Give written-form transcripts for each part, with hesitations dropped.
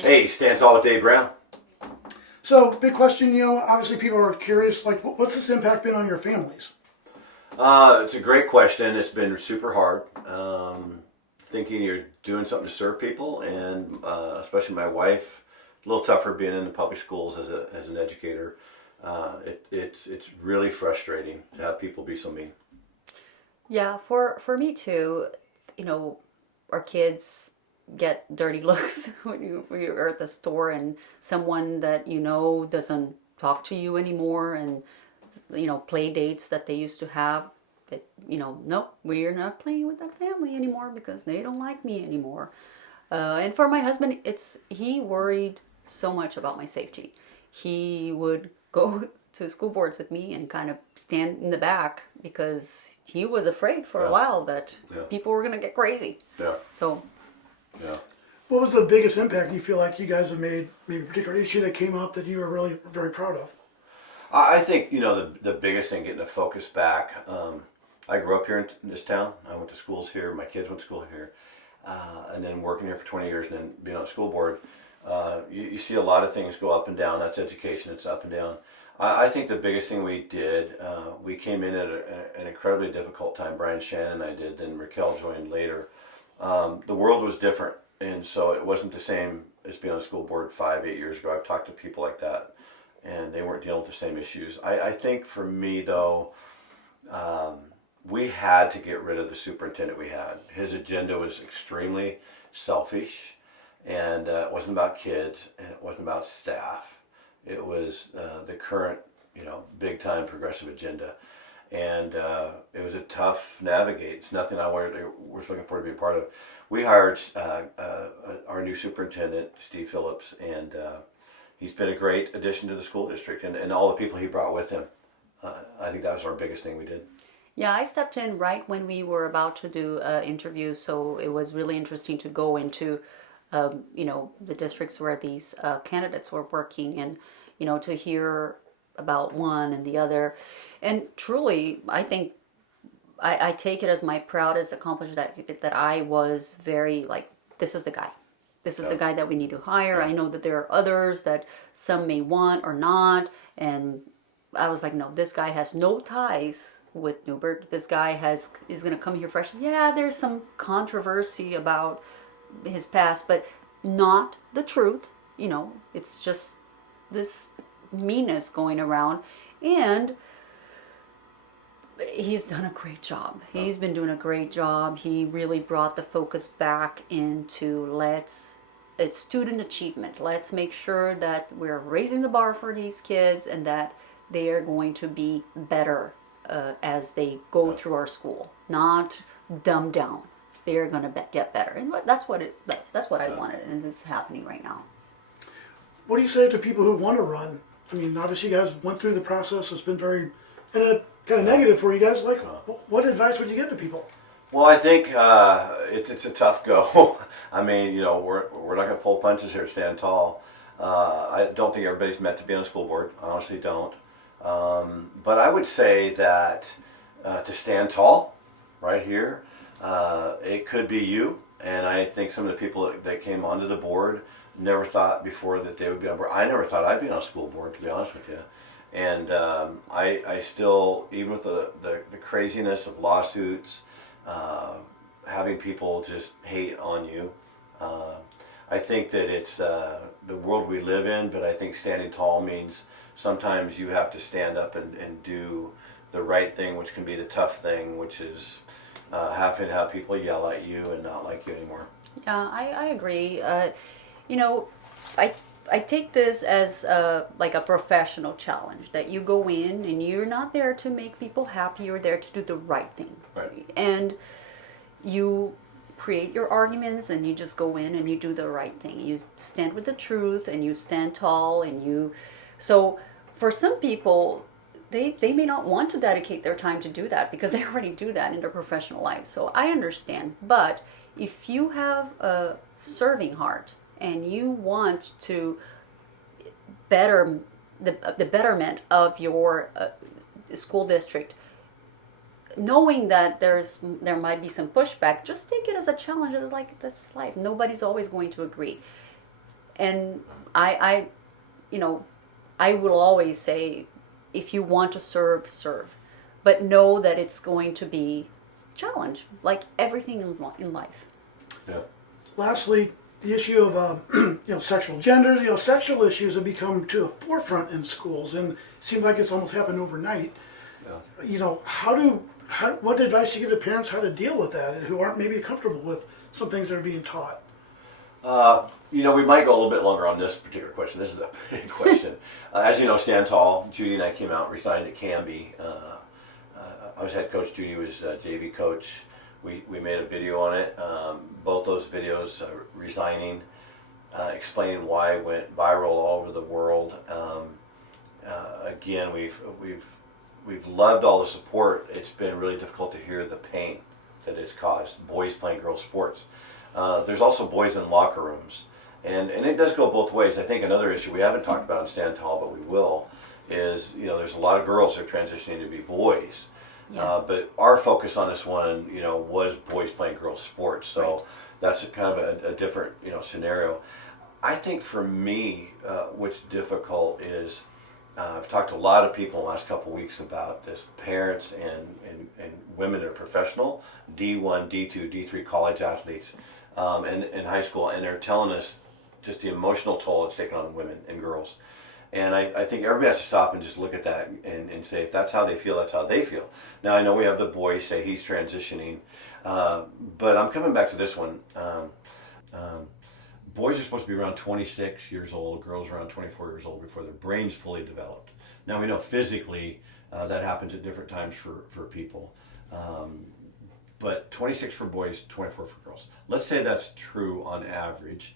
Hey, Stan Tall with Dave Brown. So, big question, obviously people are curious, like, what's this impact been on your families? It's a great question. It's been super hard. Thinking you're doing something to serve people, and especially my wife, a little tougher being in the public schools as an educator. It's really frustrating to have people be so mean. Yeah, for me too, our kids get dirty looks when you're at the store and someone that doesn't talk to you anymore, and play dates that they used to have that nope, we're not playing with that family anymore because they don't like me anymore. And for my husband, he worried so much about my safety. He would go to school boards with me and kind of stand in the back because he was afraid for a while that people were going to get crazy. Yeah. So, Yeah. What was the biggest impact you feel like you guys have made, maybe a particular issue that came up that you were really very proud of? I think the biggest thing, getting the focus back. I grew up here in this town. I went to schools here. My kids went to school here, and then working here for 20 years, and then being on the school board. You see a lot of things go up and down. That's education. It's up and down. I think the biggest thing we did, we came in at an incredibly difficult time. Brian Shannon and I did. Then Raquel joined later. The world was different, and so it wasn't the same as being on the school board 5-8 years ago. I've talked to people like that, and they weren't dealing with the same issues. I think for me though, we had to get rid of the superintendent we had. His agenda was extremely selfish, and it wasn't about kids, and it wasn't about staff. It was the current, big time progressive agenda, and it was a tough navigate. It's nothing was looking forward to be a part of. We hired our new superintendent, Steve Phillips, and he's been a great addition to the school district, and all the people he brought with him. I think that was our biggest thing we did. yeah, I stepped in right when we were about to do interviews, so it was really interesting to go into, the districts where these candidates were working, and, to hear about one and the other. And truly, I think I take it as my proudest accomplishment that I was very like, this is the guy. This is the guy that we need to hire. I know that there are others that some may want or not, and I was like, no, this guy has no ties with Newberg. This guy is going to come here fresh. Yeah, there's some controversy about his past, but not the truth. It's just this meanness going around, and he's done a great job. He's been doing a great job. He really brought the focus back into student achievement. Let's make sure that we're raising the bar for these kids and that they are going to be better as they go through our school, not dumbed down. They are going to get better, and that's what I wanted, and it's happening right now. What do you say to people who want to run? I mean, obviously you guys went through the process. It's been very kind of negative for you guys. Like, what advice would you give to people? Well, I think it's a tough go. I mean, we're not going to pull punches here, stand tall. I don't think everybody's meant to be on a school board. I honestly don't. But I would say that to stand tall, right here, it could be you. And I think some of the people that came onto the board never thought before that they would be on board. I never thought I'd be on a school board, to be honest with you. And I still, even with the craziness of lawsuits, having people just hate on you, I think that it's the world we live in, but I think standing tall means sometimes you have to stand up and do the right thing, which can be the tough thing, which is having to have people yell at you and not like you anymore. Yeah, I agree. I take this as like a professional challenge, that you go in and you're not there to make people happy. You're there to do the right thing. Right. And you create your arguments and you just go in and you do the right thing. You stand with the truth and you stand tall, and so for some people, they may not want to dedicate their time to do that because they already do that in their professional life. So I understand. But if you have a serving heart and you want to better the betterment of your school district, knowing that there might be some pushback, just take it as a challenge. Like, that's life. Nobody's always going to agree. And I I will always say, if you want to serve, serve, but know that it's going to be challenge, like everything in life. Yeah. Lastly, the issue of sexual genders, sexual issues have become to the forefront in schools, and it seems like it's almost happened overnight. Yeah. What advice do you give to parents how to deal with that, who aren't maybe comfortable with some things that are being taught? We might go a little bit longer on this particular question. This is a big question. As you know, Stand Tall, Judy and I came out and resigned at Canby. I was head coach, Judy was JV coach. We made a video on it. Both those videos, resigning, explaining why it went viral all over the world. Again, we've loved all the support. It's been really difficult to hear the pain that it's caused. Boys playing girls sports. There's also boys in locker rooms, and it does go both ways. I think another issue we haven't talked about in Stand Tall, but we will, is there's a lot of girls that are transitioning to be boys. Yeah. But our focus on this one, was boys playing girls sports. So Right. that's kind of a different, scenario. I think for me, what's difficult is I've talked to a lot of people in the last couple of weeks about this. Parents and women that are professional, D1, D2, D3 college athletes, and in high school, and they're telling us just the emotional toll it's taken on women and girls. And I think everybody has to stop and just look at that and say, if that's how they feel, that's how they feel. Now, I know we have the boy say he's transitioning, but I'm coming back to this one. Boys are supposed to be around 26 years old, girls around 24 years old before their brain's fully developed. Now, we know physically that happens at different times for people. But 26 for boys, 24 for girls. Let's say that's true on average.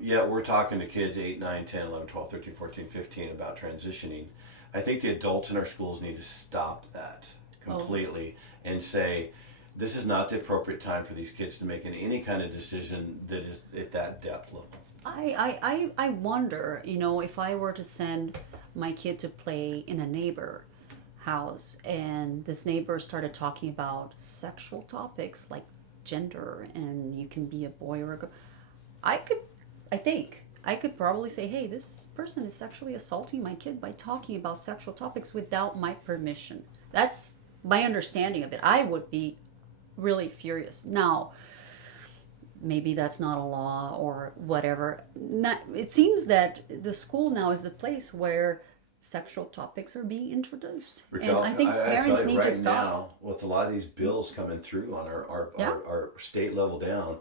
Yet we're talking to kids 8, 9, 10, 11, 12, 13, 14, 15 about transitioning. I think the adults in our schools need to stop that completely and say, this is not the appropriate time for these kids to make any kind of decision that is at that depth level. I wonder, if I were to send my kid to play in a neighbor house and this neighbor started talking about sexual topics like gender and you can be a boy or a girl, I think I could probably say, hey, this person is sexually assaulting my kid by talking about sexual topics without my permission. That's my understanding of it. I would be really furious. Now, maybe that's not a law or whatever. It seems that the school now is the place where sexual topics are being introduced. Raquel, and I think parents need to stop. Now, with a lot of these bills coming through on our state level down,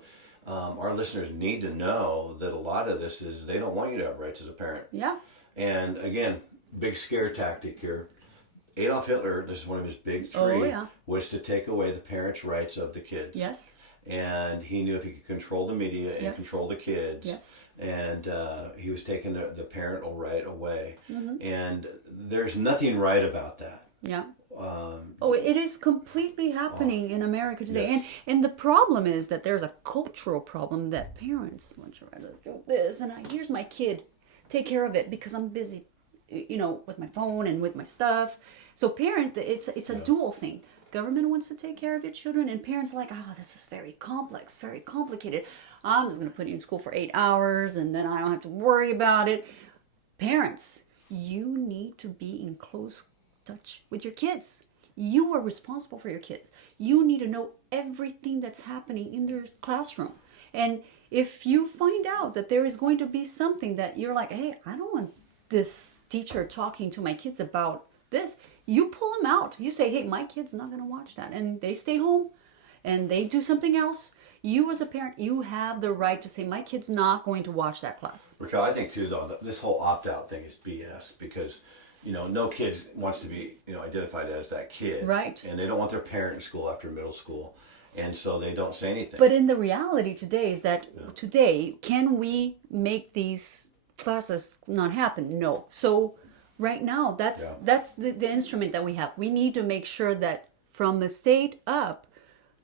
our listeners need to know that a lot of this is they don't want you to have rights as a parent. Yeah. And again, big scare tactic here. Adolf Hitler, this is one of his big three, was to take away the parents' rights of the kids. Yes. And he knew if he could control the media and control the kids, and he was taking the parental right away. Mm-hmm. And there's nothing right about that. Yeah. It is completely happening in America today. Yes. And the problem is that there's a cultural problem that parents want to rather do this, and here's my kid, take care of it because I'm busy, with my phone and with my stuff. So it's a dual thing. Government wants to take care of your children, and parents are like, oh, this is very complex, very complicated. I'm just going to put you in school for 8 hours, and then I don't have to worry about it. Parents, you need to be in close touch with your kids. You are responsible for your kids. You need to know everything that's happening in their classroom. And if you find out that there is going to be something that you're like, hey, I don't want this teacher talking to my kids about this, you pull them out. You say, hey, my kid's not going to watch that. And they stay home and they do something else. You as a parent, you have the right to say, my kid's not going to watch that class. Raquel, I think too, though, this whole opt-out thing is BS because, no kid wants to be, identified as that kid. Right. And they don't want their parent in school after middle school. And so they don't say anything. But in the reality today is that today, can we make these classes not happen? No. So right now, that's the instrument that we have. We need to make sure that from the state up,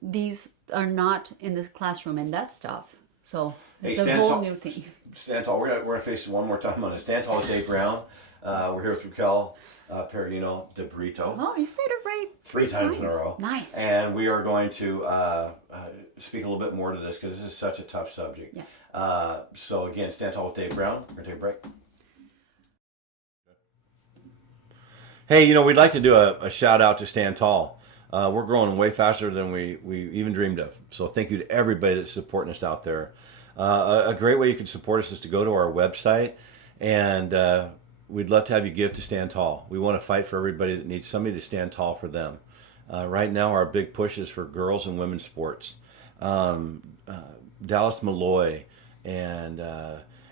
these are not in the classroom and that stuff. So it's a whole new thing. Stand Tall. We're gonna face it one more time on it. Stand Tall with Dave Brown. We're here with Raquel Peregino de Brito. Oh, you said it right Three times in a row. Nice. And we are going to speak a little bit more to this because this is such a tough subject. Yeah. So again, Stand Tall with Dave Brown. We're gonna take a break. Hey, we'd like to do a shout out to Stand Tall. We're growing way faster than we even dreamed of. So thank you to everybody that's supporting us out there. A great way you can support us is to go to our website, and we'd love to have you give to Stand Tall. We want to fight for everybody that needs somebody to stand tall for them. Right now, our big push is for girls and women's sports. Dallas Malloy and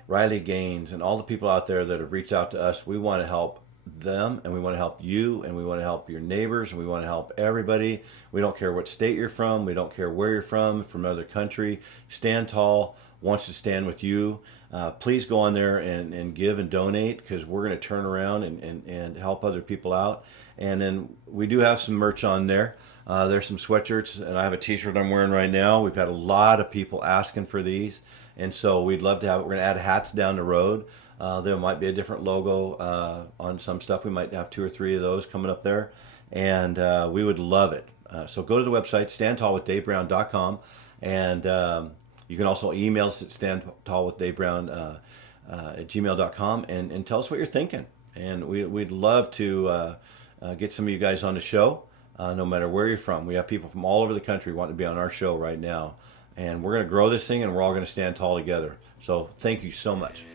Riley Gaines and all the people out there that have reached out to us, we want to help them, and we want to help you, and we want to help your neighbors, and we want to help everybody. We don't care what state you're from. We don't care where you're from another country. Stand Tall wants to stand with you. Please go on there and give and donate, because we're going to turn around and help other people out. And then we do have some merch on there. There's some sweatshirts, and I have a t-shirt I'm wearing right now. We've had a lot of people asking for these, and so we'd love to have it. We're going to add hats down the road. There might be a different logo on some stuff. We might have 2 or 3 of those coming up there, and we would love it. So go to the website, standtallwithdavebrown.com, and you can also email us at standtallwithdavebrown at gmail.com and tell us what you're thinking. And we'd love to get some of you guys on the show, no matter where you're from. We have people from all over the country wanting to be on our show right now. And we're going to grow this thing, and we're all going to stand tall together. So thank you so much.